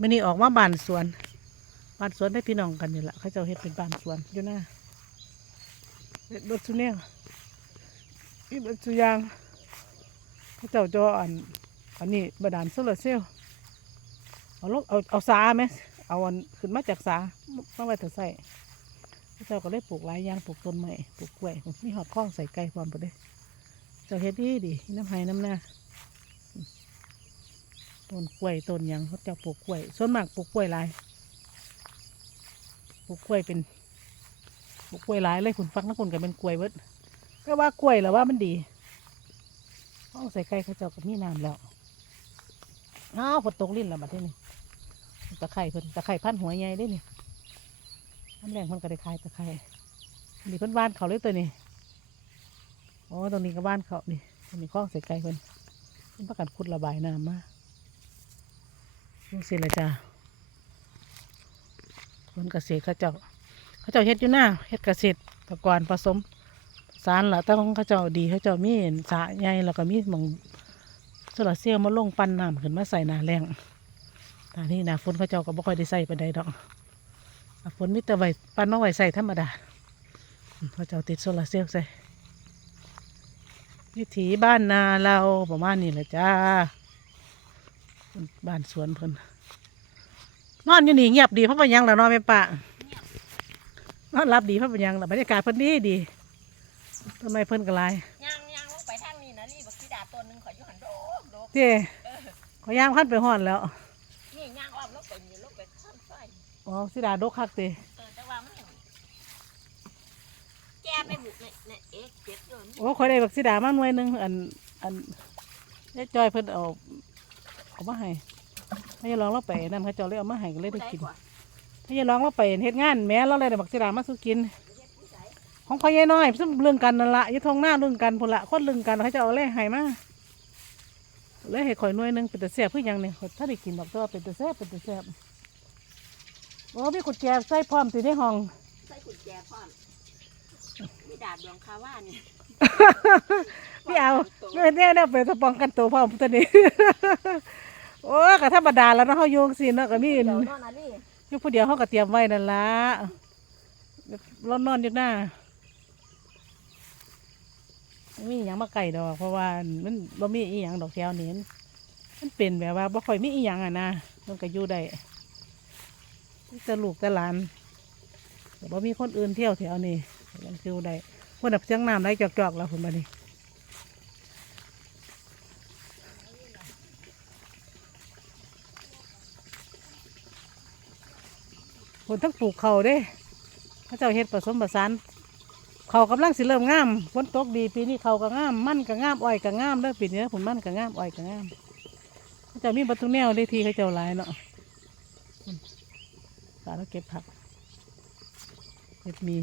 มื่อนี้ออกมาบานสวนบานสวนได้พี่น้องกันนี่แหละเขาเจ้าเฮ็ดเป็นบานสวนอยู่หน้าเฮ็ดรถสุเนียอีรถสุยางเขาเจ้าจออันอันนี้บดาลโซลาเซลล์เอาลงเอาเอาสาไหมเอาอันขึ้นมาจากสามาไว้แต่ใส่เขาเจ้าก็เลยปลูกหลายอย่างปลูกต้นไม้ปลูกกล้วยมีหอดข้องใส่ไก่ความไปเลยเจ้าเฮ็ดดีดีน้ำไห้น้ำหน้า ต้นกล้วยต้นยังเขาจะปลูกกล้วย ส่วนมากปลูกกล้วยหลายปลูกกล้วยเป็นปลูกกล้วยหลายเลยคุณฟังนะคุณก็เป็นกล้วยเบิดก็ว่ากล้วยแล้วว่ามันดีเอาใส่ไก่เขาเจ้าก็มีน้ำแล้วอ้าวฝนตกลิ้นแล้วบัดนี้ตะไคร่เพิ่นตะไคร่พันหัวใหญ่ได้นี่น้ำแรงเพิ่นก็ได้ขายตะไคร่นี่เพิ่นบ้านเขาเลยตัวนี้อ๋อตรงนี้ก็บ้านเขานี่ตรงนี้คลองใส่ไก่เพิ่นเพิ่นประกันขุดระบายน้ำมา นี่สิละจ้าคนเกษตรเขาเจ้าเขาเจ้าเฮ็ดอยู่หน้าเฮ็ดเกษตรตะกอนผสมสารละแต่ของเขาเจ้าดีเขาเจ้ามีสระใหญ่แล้วก็มีหมองโซลาร์เซลล์มาลงปั้นน้ำขึ้นมาใส่นาแรงตอนนี้นาฝนเขาเจ้าก็บ่ค่อยได้ใส่ไปใดดอกฝนมีแต่ไว้ปั้นมาไว้ใส่ธรรมดาเขาเจ้าติดโซลาร์เซลล์ใส่วิถีบ้านนาเราประมาณนี้แหละจ้า บ้านสวนเพิ่นนอนอยู่นี่เงียบดีเพราะเป็นหยังแล้วนอนไม่ปะนอนรับดีเพราะเป็นหยังแล้วบรรยากาศเพิ่นดีดีทำไมเพิ่นกระไรย่างย่างลงไปทางนี้นะนี่บักสีดาตัวหนึ่งขอยอยู่หันโดกโดกเจ้ขอย่างพันไปห่อนแล้วนี่ย่างอ้อมลงไปนี่ลงไปข้างไฟอ๋อสิดาดกคักเตเออแต่ว่ามันแกไปบุกเนี่ยเนี่ยเอ๊ะเจ็บเลยโอ้คอยได้บักสิดามาหน่วยหนึงอันอันยายจอยเพิ่นเอา เอามาให้ให้ยายลองเราไปนั่นเขาเจ้าเลยเอามาให้ก็เลยได้กินกว่าให้ยายลองเราไปเฮ็ดงานแหม่เราเลยได้บักสิดามาสู้กิน ของพ่อใหญ่น้อยซึ่งเรื่องกันนั่นละอยี่ทองหน้าเรื่องกันพุ่นละคนเรื่องกันเขาจะเอาเลขให้มาเลยให้ข่อยหน่วยหนึงเป็นแต่แซ่บเพื่อหยังเนี่ยถ้าได้กินดอกตัวเป็นแต่แซ่บเป็นแต่แซ่บโอ้มีกุญแจใส่พร้อมติในห้องใส่กุญแจพร้อมมีดาบดวงคาว่านี่พี่เอาเนี่ยเนี่ยเนี่ยเป็นสปองกันตัวพร้อมตัวนี้ โอ้ก็ธรรมดาแล้วเนาะเขาโยงสิเนาะก็มีเดี๋อยวนอนอะไรยู่ผู้เดียวเขาก็เตรียมไว้นั่นละเรานอนอยู่หน้าไม่มีอหย่างมาไก่ดอก เพราะว่ามันบ่มีอีหยังดอกแถวนี้มันเป็นแบบว่าบ่ค่อยมีอีหยังอะนะมันก็อยู่ได้มีแต่ลูกแต่หลานแต่บ่มีคนอื่นเที่ยวแถวนี้มันอยู่ได้คนดับเสียงน้ำไหลจอกๆแล้วคนบัดนี้ คนทั้งปลูกเขาเด้พระเจ้าเฮ็ดผสมผสานเขากำลังสิเริ่มงามฝนตกดีปีนี้เขาก็งามมั่นก็งามอ้อยก็งามแล้วปีนี้ผลมั่นก็งามอ้อยก็งามพระเจ้ามีประตูแนวได้ทีเขาเจ้าหลายเนาะสาธุเก็บผักเก็บมี